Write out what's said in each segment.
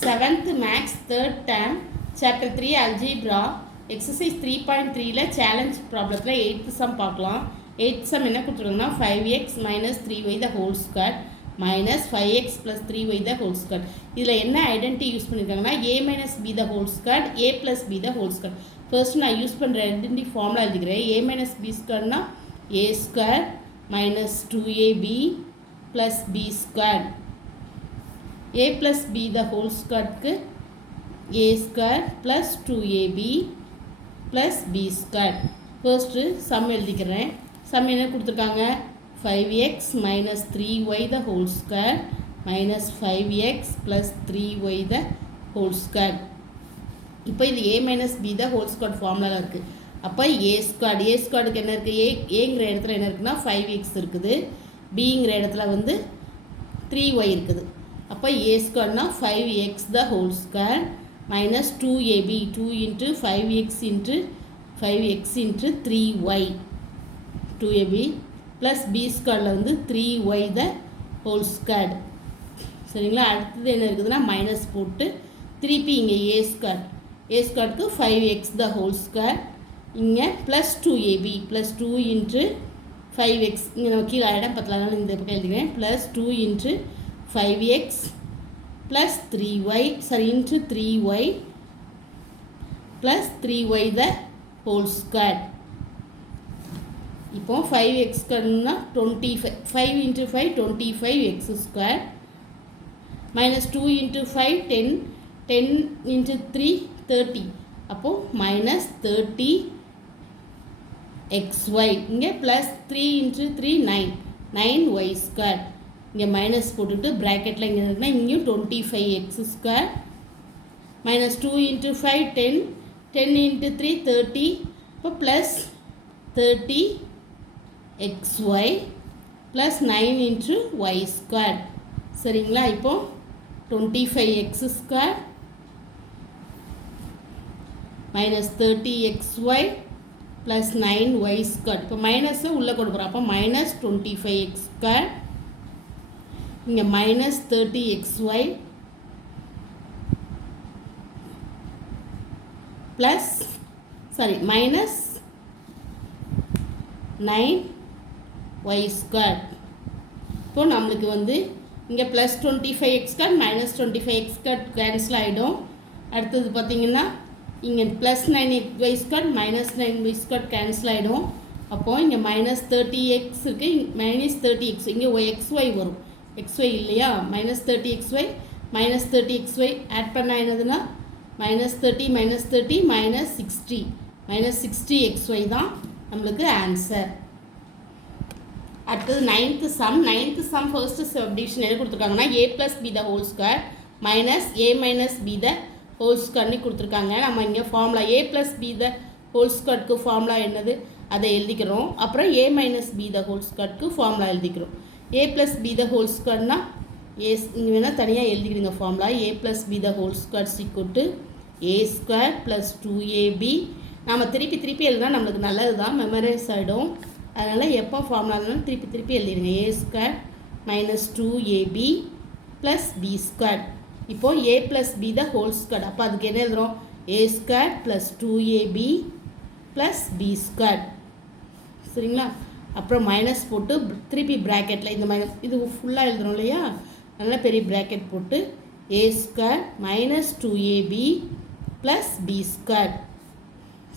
7th Max 3rd term Chapter 3 Algebra Exercise 3.3 challenge ப்ராப்ளத்தில் 8th sum பார்க்கலாம். 8th sum என்ன கொடுத்துருக்காங்கன்னா 5x minus 3y the whole square minus 5x plus 3y the whole square. இதில் என்ன identity use பண்ணியிருக்காங்கன்னா a minus b the whole square a plus b the whole square. First நான் use பண்ணுற identity formula எழுதிக்கிறேன். a minus b squareனா a square minus 2ab plus b square. a plus b the whole square க்கு a square plus 2ab plus b square. First sum எழுதிக்கிறேன். sum என்ன கொடுத்துருக்காங்க 5x minus 3y the whole square minus 5x plus 3y the whole square. இப்போ இது a minus b the whole square ஃபார்முலாவில் இருக்குது. அப்போ a squareக்கு என்ன இருக்குது? ஏங்கிற இடத்துல என்ன இருக்குன்னா 5x இருக்குது, bங்கிற இடத்துல வந்து 3y இருக்குது. அப்போ a squareனா 5x the whole square minus 2ab 2 into 5x into 5x into 3y 2ab plus b squareல வந்து 3y the whole square. சரிங்களா? அடுத்தது என்ன இருக்குதுன்னா மைனஸ் போட்டு திருப்பி இங்கே a squareக்கு 5x the whole square இங்கே plus 2ab plus 2 into 5x இங்கே நம்ம கீழே இடம் பத்தலாம் இந்த பக்கம் எழுதிக்கிறேன் plus 2 into 5x plus 3y into 3y plus 3y the whole square. இப்போ 5x ஸ்கொயர்னா 25 5 into 5 25x square minus 2 into 5 10 10 into 3 30 அப்போ minus 30 xy இங்கே plus 3 into 3 9 9y square இங்கே மைனஸ் போட்டுட்டு ப்ராக்கெட்டில் இங்கே இருக்குன்னா இங்கேயும் 25x square minus 2 into 5 10 10 into 3 30 இப்போ plus 30 xy plus 9 into y square. சரிங்களா? இப்போ 25x square minus 30xy plus 9y square. இப்போ மைனஸை உள்ளே கொண்டு போகிறோம். அப்போ மைனஸ் 25x ஸ்கொயர் இங்கே minus 30xy plus minus 9y square. இப்போ நம்மளுக்கு வந்து இங்கே plus 25x square minus 25x square cancel ஆகிடும். அடுத்தது பார்த்திங்கன்னா இங்கே plus 9y square minus 9y square cancel ஆகிடும். அப்போது இங்கே மைனஸ் 30x இருக்குது, மைனஸ் 30x இங்கே xy வரும், xy இல்லையா? Minus 30xy minus 30xy add பண்ணால் என்னதுன்னா minus 30 minus 30 minus 60 minus 60xy தான் நம்மளுக்கு ஆன்சர். அடுத்தது நைன்த்து சம் ஃபர்ஸ்ட்டு சப்டிவிஷன் என்ன கொடுத்துருக்காங்கன்னா a plus b the whole square minus a minus b the whole ஸ்கொயர்னு கொடுத்துருக்காங்க. நம்ம இங்கே formula a plus b the whole ஸ்கொயருக்கு ஃபார்முலா என்னது அதை எழுதிக்கிறோம். அப்புறம் a minus b the whole ஸ்கொயருக்கு ஃபார்முலா எழுதிக்கிறோம். a plus b the whole square னா இங்கே வேணால் தனியாக எழுதிக்கிடுங்க formula. a plus b the whole square equal to a square plus 2ab. நம்ம திருப்பி எழுதினா நம்மளுக்கு நல்லது தான், மெமரைஸ் ஆகிடும். அதனால் எப்போ ஃபார்முலா இருந்தாலும் திருப்பி எழுதிடுங்க. a square minus 2ab plus b square. இப்போது a plus b the whole square. அப்போ அதுக்கு என்ன எழுதுகிறோம்? a square plus 2ab plus b square. சரிங்களா? அப்புறம் மைனஸ் போட்டு திருப்பி ப்ராக்கெட்டில் இந்த மைனஸ் இது ஃபுல்லாக எழுதுகிறோம் இல்லையா? அதனால் பெரிய ப்ராக்கெட் போட்டு a square minus 2ab plus b square.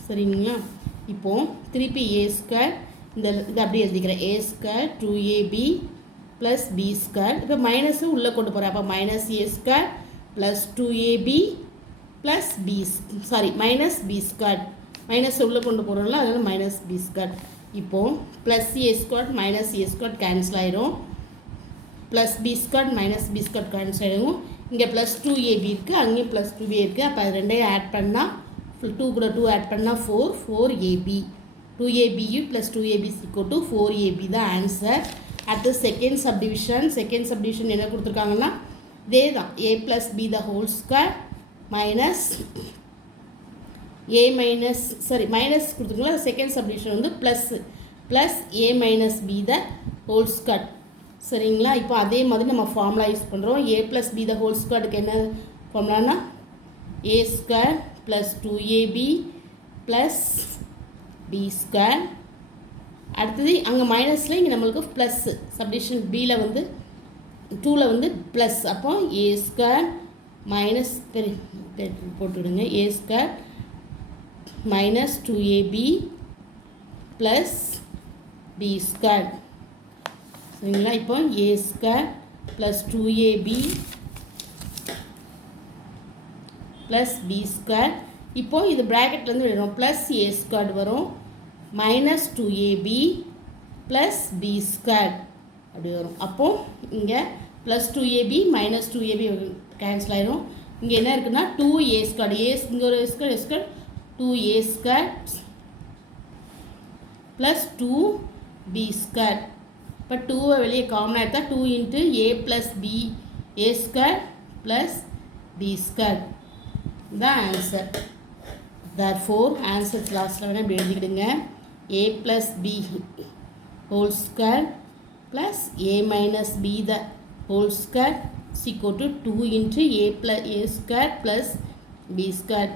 சரிங்களா? இப்போது திருப்பி a ஸ்கொயர் இது அப்படியே எழுதிக்கிறேன். a square 2ab plus b square. இப்போ மைனஸும் உள்ளே கொண்டு போகிறேன். அப்போ minus a square plus 2ab plus minus b square. Minus உள்ளே கொண்டு போகிறோம்ல, அதனால் மைனஸ் b ஸ்கொயர். இப்போது plus a square minus a square cancel ஆகிடும், plus b square minus b square cancel ஆகிடும். இங்கே ப்ளஸ் 2ab இருக்குது, அங்கேயும் ப்ளஸ் 2b இருக்குது. அப்போ அது ரெண்டையும் ஆட் பண்ணால் 2 கூட 2 ஆட் பண்ணால் 4ab 2abu plus 2ab equal to 4ab தான் ஆன்சர். அடுத்து செகண்ட் சப்டிவிஷன் என்ன கொடுத்துருக்காங்கன்னா இதே தான் a plus b the whole square minus minus கொடுத்துருங்களா. செகண்ட் சப்டிவிஷன் வந்து plus a minus b the whole square. சரிங்களா? இப்போ அதே மாதிரி நம்ம ஃபார்முலா யூஸ் பண்ணுறோம். a plus b the whole ஸ்கொயருக்கு என்ன ஃபார்முலானா a square plus 2ab plus b square. அடுத்தது அங்கே மைனஸில் இங்கே நம்மளுக்கு ப்ளஸ்ஸு சப்டிஷன் பியில் வந்து 2ல் வந்து ப்ளஸ், அப்போ a ஸ்கொயர் மைனஸ் போட்டுவிடுங்க a square minus 2ab plus b square. சரிங்களா? இப்போ a square plus 2ab plus b square. இப்போது இது ப்ராக்கெட்லேருந்து விடுறோம், ப்ளஸ் a ஸ்கொயர் வரும் minus 2ab plus b square அப்படி வரும். அப்போது இங்கே plus 2ab minus 2ab cancel ஆயிரும். இங்கே என்ன இருக்குன்னா 2a ஸ்கொயர், இங்கே ஒரு square square 2a square plus 2b square. இப்போ 2வை வெளியே காமனாக எடுத்தால் 2 into a plus b a square plus b square தான் ஆன்சர். therefore ஆன்சர் லாஸ்ட்டில் வேணால் இப்படி எழுதிக்கிடுங்க, a plus b whole square plus a minus b the whole square is equal to 2 into a square plus b square.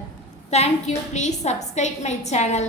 Thank you. Please subscribe my channel.